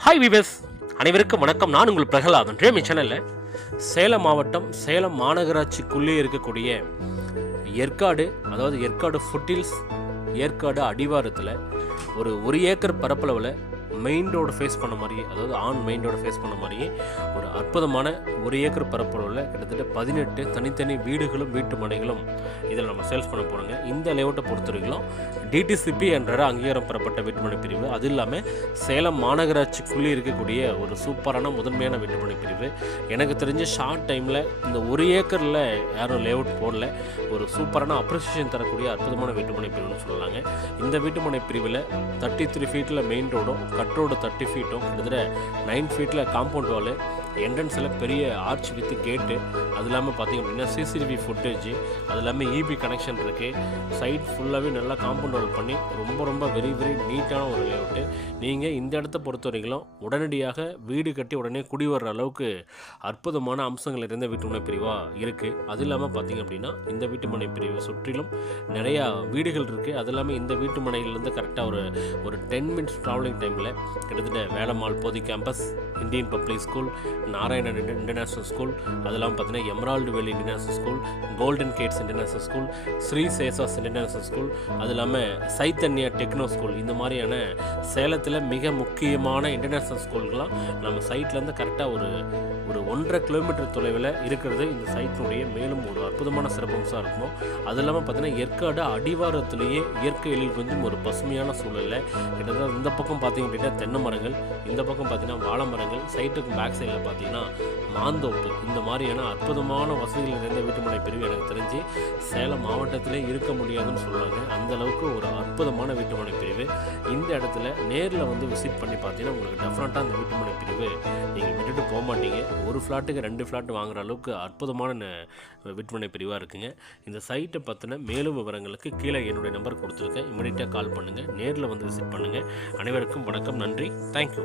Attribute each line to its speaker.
Speaker 1: Hi wives அனைவருக்கும் வணக்கம். நான் உங்கள் பிரகலாதன் ரேமி சேனலில் சேலம் மாவட்டம் சேலம் மாநகராட்சிக்குள்ளே இருக்கக்கூடிய ஏற்காடு அதாவது ஏற்காடு ஃபுட்டில்ஸ் ஏற்காடு அடிவாரத்தில் ஒரு ஒரு ஏக்கர் பரப்பளவில் மெயின்டோட ஃபேஸ் பண்ண மாதிரியே அதாவது ஆண் மெயின்டோட ஃபேஸ் பண்ண மாதிரியே ஒரு அற்புதமான ஒரு ஏக்கர் பரப்பளவில் கிட்டத்தட்ட பதினெட்டு தனித்தனி வீடுகளும் வீட்டு மனைகளும் இதில் நம்ம சேல்ஸ் பண்ண போகிறோங்க இந்த லேஅவுட்டை பொறுத்த வரைக்கும் டிடிசிபி என்ற அங்கீகாரம் பெறப்பட்ட வீட்டுமனை பிரிவு. அது இல்லாமல் சேலம் மாநகராட்சிக்குள்ளே இருக்கக்கூடிய ஒரு சூப்பரான முதன்மையான வீட்டுமனை பிரிவு. எனக்கு தெரிஞ்ச ஷார்ட் டைமில் இந்த ஒரு ஏக்கரில் யாரும் லேஅவுட் போடல. ஒரு சூப்பரான அப்ரிசியேஷன் தரக்கூடிய அற்புதமான வீட்டுமனை பிரிவுன்னு சொல்லலாங்க. இந்த வீட்டுமனை பிரிவில் தேர்ட்டி த்ரீ ஃபீட்டில் மெயின் ரோடும் கட் ரோடு தேர்ட்டி ஃபீட்டும் கிட்டத்தட்ட நைன் ஃபீட்டில் காம்பவுண்ட் வாலு என்ட்ரன்ஸில் பெரிய ஆர்ச் வித் கேட்டு அது இல்லாமல் பார்த்தீங்க அப்படின்னா சிசிடிவி ஃபுட்டேஜ் அது இல்லாமல் இபி கனெக்ஷன் இருக்குது சைட் ஃபுல்லாகவே நல்லா காம்பவுண்ட் வால் பண்ணி ரொம்ப ரொம்ப வெரி வெரி நீட்டான ஒரு லேஅவுட்டு நீங்கள் இந்த இடத்த பொறுத்த வரைக்கும் உடனடியாக வீடு கட்டி உடனே குடி வர்ற அளவுக்கு அற்புதமான அம்சங்கள் இருந்த வீட்டுமனை பிரிவாக இருக்குது அது இல்லாமல் பார்த்தீங்க அப்படின்னா இந்த வீட்டுமனை பிரிவை சுற்றிலும் நிறையா வீடுகள் இருக்குது அது இல்லாமல் இந்த வீட்டு மனையிலேருந்து கரெக்டாக ஒரு ஒரு டென் மினிட்ஸ் ட்ராவலிங் டைமில் கிட்டத்தட்ட Velammal Bodhi campus Indian public school Narayanan international school அதெல்லாம் பார்த்தீங்கன்னா emerald valley international school golden gates international school Sri Seshas international school அது இல்லாமல் சைத்தன்யா டெக்னோ ஸ்கூல். இந்த மாதிரியான சேலத்தில் மிக முக்கியமான இன்டர்நேஷ்னல் ஸ்கூல்கள்லாம் நம்ம சைட்லேருந்து கரெக்டாக ஒரு ஒரு ஒன்றரை கிலோமீட்டர் தொலைவில் இருக்கிறது இந்த சைட்டினுடைய மேலும் ஒரு அற்புதமான சிறப்பம்சாக இருக்கும். அது இல்லாமல் பார்த்தீங்கன்னா ஏற்காடு அடிவாரத்திலேயே இயற்கை எழில் கொஞ்சம் ஒரு பசுமையான சூழலில் கிட்டத்தட்ட இந்த பக்கம் பார்த்தீங்க அப்படின்னா தென்னை மரங்கள் இந்த பக்கம் பார்த்தீங்கன்னா வாழை மரங்கள் சைட்டுக்கு பேக் சைடில் பார்த்தீங்கன்னா மாந்தோப்பு. இந்த மாதிரியான அற்புதமான வசதிகள் நிறைந்த வீட்டுமனை பிரிவு எனக்கு தெரிஞ்சு சேலம் மாவட்டத்திலே இருக்க முடியாதுன்னு சொல்லுவாங்க அந்த அளவுக்கு ஒரு அற்புதமான வீட்டுமனை பிரிவு. இந்த இடத்துல நேரில் வந்து விசிட் பண்ணி பார்த்தீங்கன்னா உங்களுக்கு டெஃபினட்டாக அந்த வீட்டுமனை பிரிவு. நீங்கள் விட்டுட்டு போக மாட்டீங்க. ஒரு ஃப்ளாட்டுக்கு ரெண்டு ஃப்ளாட் வாங்குற அளவுக்கு அற்புதமான விற்பனை பிரிவாக இருக்குங்க. இந்த சைட்டை பற்றின மேலும் விவரங்களுக்கு கீழே என்னுடைய நம்பர் கொடுத்துருக்கேன். இமீடியட்டாக கால் பண்ணுங்கள் நேரில் வந்து விசிட் பண்ணுங்கள் அனைவருக்கும் வணக்கம். நன்றி. தேங்க்யூ